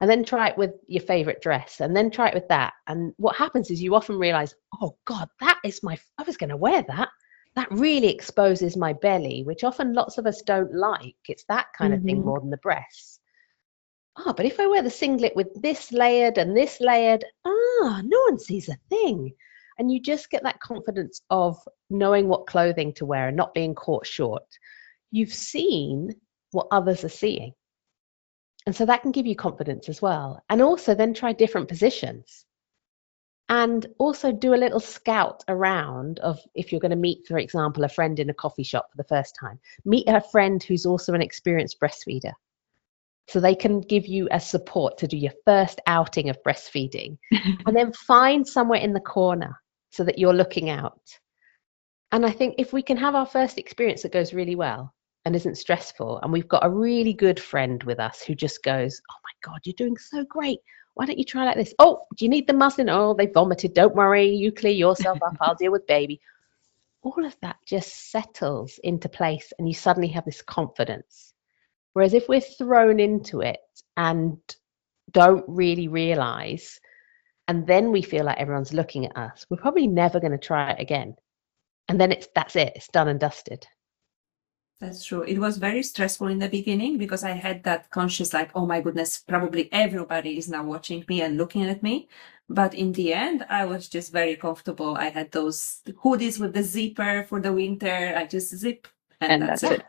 And then try it with your favorite dress, and then try it with that. And what happens is you often realize, oh God, I was going to wear that. That really exposes my belly, which often lots of us don't like. It's that kind of thing more than the breasts. Oh, but if I wear the singlet with this layered and this layered, no one sees a thing. And you just get that confidence of knowing what clothing to wear and not being caught short. You've seen what others are seeing. And so that can give you confidence as well. And also then try different positions. And also do a little scout around of, if you're going to meet, for example, a friend in a coffee shop for the first time, meet a friend who's also an experienced breastfeeder. So they can give you a support to do your first outing of breastfeeding. And then find somewhere in the corner so that you're looking out. And I think if we can have our first experience that goes really well and isn't stressful, and we've got a really good friend with us who just goes, oh my God, you're doing so great. Why don't you try like this? Oh, do you need the muslin? Oh, they vomited. Don't worry. You clear yourself up. I'll deal with baby. All of that just settles into place and you suddenly have this confidence. Whereas if we're thrown into it and don't really realize, and then we feel like everyone's looking at us, we're probably never going to try it again. And then that's it. It's done and dusted. That's true. It was very stressful in the beginning because I had that conscious, like, oh my goodness, probably everybody is now watching me and looking at me. But in the end, I was just very comfortable. I had those hoodies with the zipper for the winter. I just zip and that's it.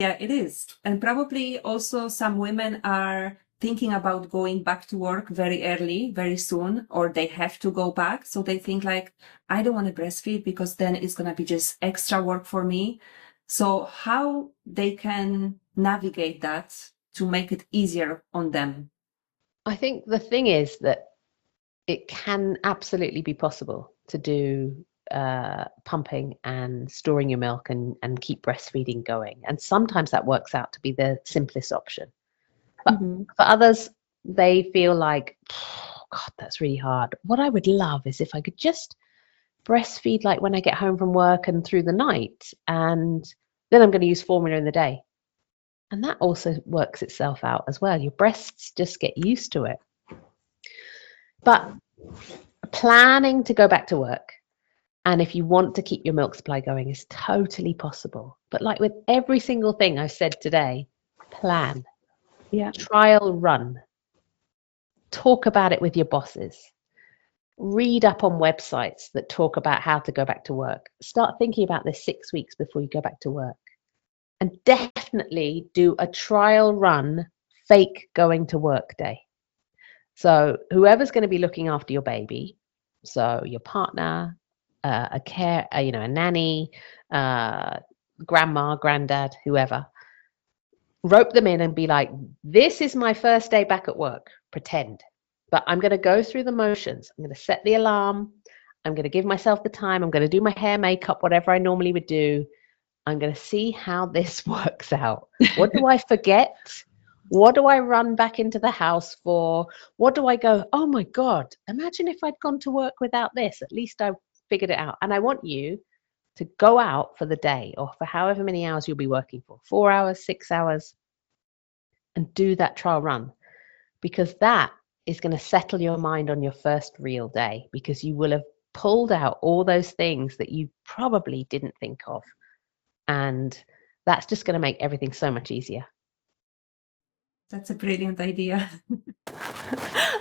Yeah, it is. And probably also some women are thinking about going back to work very early, very soon, or they have to go back. So they think like, I don't want to breastfeed because then it's going to be just extra work for me. So how they can navigate that to make it easier on them? I think the thing is that it can absolutely be possible to do pumping and storing your milk and keep breastfeeding going. And sometimes that works out to be the simplest option. But for others, they feel like, oh, God, that's really hard. What I would love is if I could just breastfeed like when I get home from work and through the night, and then I'm going to use formula in the day. And that also works itself out as well. Your breasts just get used to it. But planning to go back to work, and if you want to keep your milk supply going, is totally possible. But like with every single thing I've said today, plan, trial run, talk about it with your bosses, read up on websites that talk about how to go back to work. Start thinking about this 6 weeks before you go back to work. And definitely do a trial run fake going to work day. So whoever's going to be looking after your baby, so your partner, a nanny, grandma, granddad, whoever, rope them in and be like, this is my first day back at work, pretend. But I'm going to go through the motions. I'm going to set the alarm. I'm going to give myself the time. I'm going to do my hair, makeup, whatever I normally would do. I'm going to see how this works out. What do I forget? What do I run back into the house for? What do I go, oh my God, imagine if I'd gone to work without this. At least I figured it out. And I want you to go out for the day or for however many hours you'll be working for, 4 hours, 6 hours, and do that trial run, because that is going to settle your mind on your first real day, because you will have pulled out all those things that you probably didn't think of. And that's just going to make everything so much easier. That's a brilliant idea.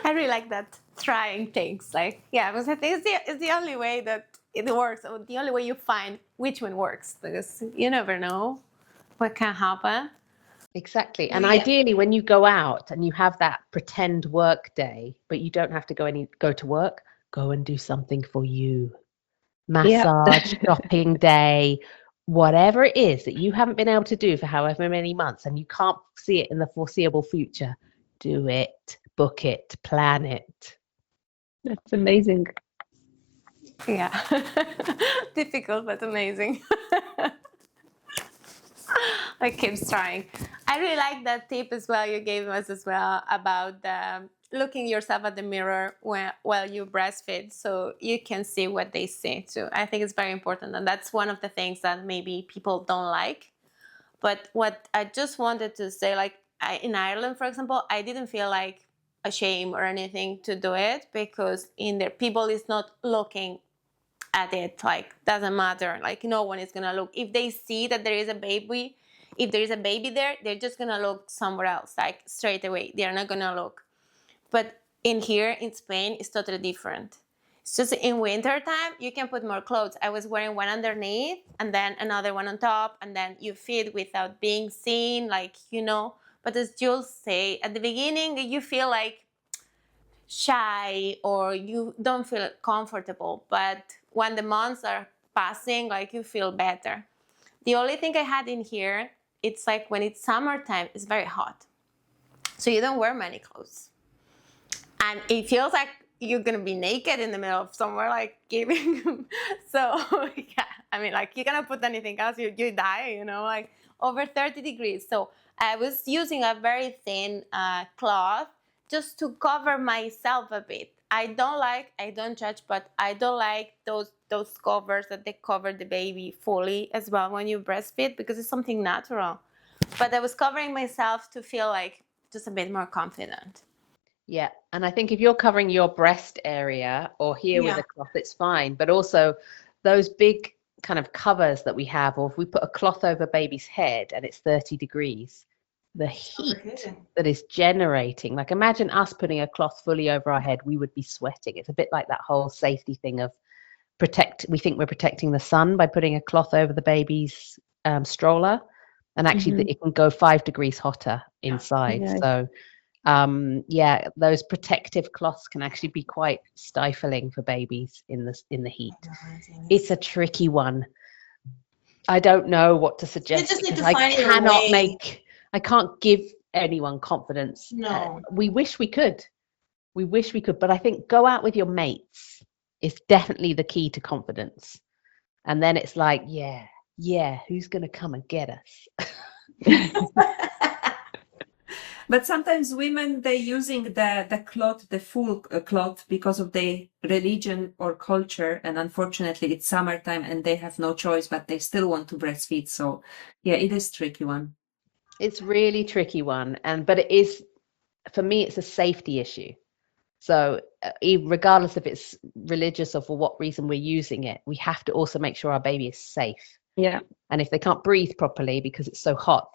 I really like that, trying things. Like, yeah, because I think it's the only way that it works, or the only way you find which one works, because you never know what can happen. Exactly. And ideally, when you go out and you have that pretend work day, but you don't have to go to work, go and do something for you. Massage, shopping day, whatever it is that you haven't been able to do for however many months and you can't see it in the foreseeable future, do it, book it, plan it. That's amazing. Yeah. Difficult, but amazing. I keep trying. I really like that tip as well you gave us as well about looking yourself at the mirror while you breastfeed, so you can see what they see too. I think it's very important, and that's one of the things that maybe people don't like. But what I just wanted to say, like in Ireland, for example, I didn't feel like ashamed or anything to do it, because in there people is not looking at it, like doesn't matter, like no one is gonna look. If they see that there is a baby, if there is a baby there, they're just gonna look somewhere else, like straight away. They're not gonna look. But in here in Spain, it's totally different. It's just in winter time, you can put more clothes. I was wearing one underneath and then another one on top, and then you feed without being seen, like, you know. But as Jules say, at the beginning, you feel like shy or you don't feel comfortable. But when the months are passing, like, you feel better. The only thing I had in here, it's like when it's summertime, it's very hot. So you don't wear many clothes. And it feels like you're gonna be naked in the middle of somewhere, like giving. So yeah, I mean, like, you cannot put anything else, you die, you know, like over 30 degrees. So I was using a very thin cloth just to cover myself a bit. I don't judge, but I don't like those covers that they cover the baby fully as well when you breastfeed, because it's something natural. But I was covering myself to feel like just a bit more confident. Yeah. And I think if you're covering your breast area or here with a cloth, it's fine. But also those big kind of covers that we have, or if we put a cloth over baby's head and it's 30 degrees, the heat that is generating, like imagine us putting a cloth fully over our head, we would be sweating. It's a bit like that whole safety thing of we think we're protecting the sun by putting a cloth over the baby's stroller. And actually it can go 5 degrees hotter inside. Yeah. So those protective cloths can actually be quite stifling for babies in the heat. It's a tricky one. I don't know what to suggest. You just need to I find a way. I can't give anyone confidence. No. We wish we could. But I think go out with your mates is definitely the key to confidence. And then it's like, yeah, who's going to come and get us? But sometimes women, they're using the cloth, the full cloth, because of their religion or culture. And unfortunately, it's summertime and they have no choice, but they still want to breastfeed. So yeah, it is a tricky one. It's really tricky one. But it is, for me, it's a safety issue. So regardless if it's religious or for what reason we're using it, we have to also make sure our baby is safe. Yeah. And if they can't breathe properly because it's so hot,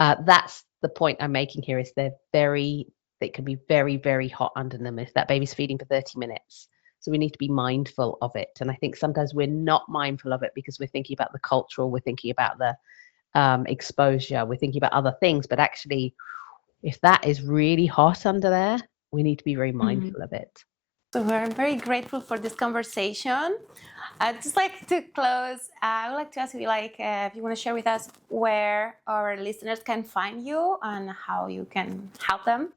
that's the point I'm making here, is they can be very, very hot under them if that baby's feeding for 30 minutes. So we need to be mindful of it. And I think sometimes we're not mindful of it because we're thinking about the cultural, we're thinking about the exposure, we're thinking about other things. But actually, if that is really hot under there, we need to be very mindful of it. So we're very grateful for this conversation. I'd just like to close. I would like to ask you, if you want to share with us where our listeners can find you and how you can help them.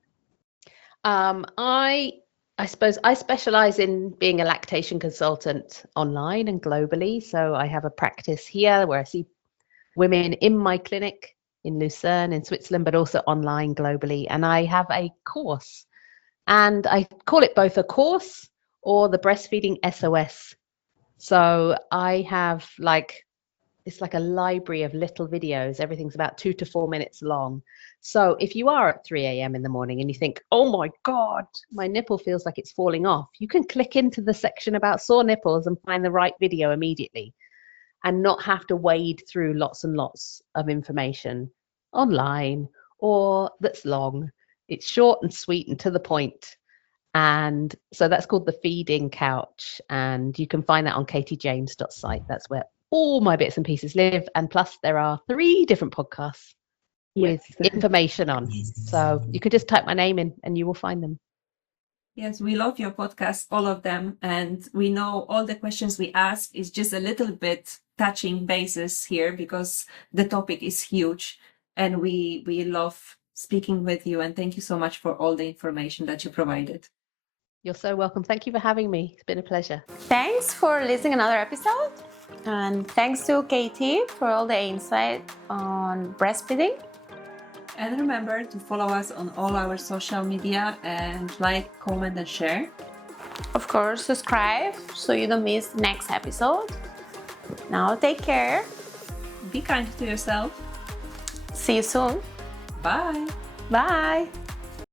I suppose I specialize in being a lactation consultant online and globally. So I have a practice here where I see women in my clinic in Lucerne in Switzerland, but also online globally. And I have a course, and I call it both a course or the breastfeeding SOS. So I have it's like a library of little videos. Everything's about 2 to 4 minutes long. So if you are at 3 a.m. in the morning and you think, oh my God, my nipple feels like it's falling off, you can click into the section about sore nipples and find the right video immediately and not have to wade through lots and lots of information online or that's long. It's short and sweet and to the point. And so that's called the Feeding Couch. And you can find that on katiejames.site. That's where all my bits and pieces live. And plus there are 3 different podcasts with information on. So you can just type my name in and you will find them. Yes, we love your podcast, all of them. And we know all the questions we ask is just a little bit touching bases here because the topic is huge. And we love speaking with you. And thank you so much for all the information that you provided. You're so welcome. Thank you for having me. It's been a pleasure. Thanks for listening to another episode. And thanks to Katie for all the insight on breastfeeding. And remember to follow us on all our social media and like, comment, and share. Of course, subscribe so you don't miss the next episode. Now take care. Be kind to yourself. See you soon. Bye. Bye.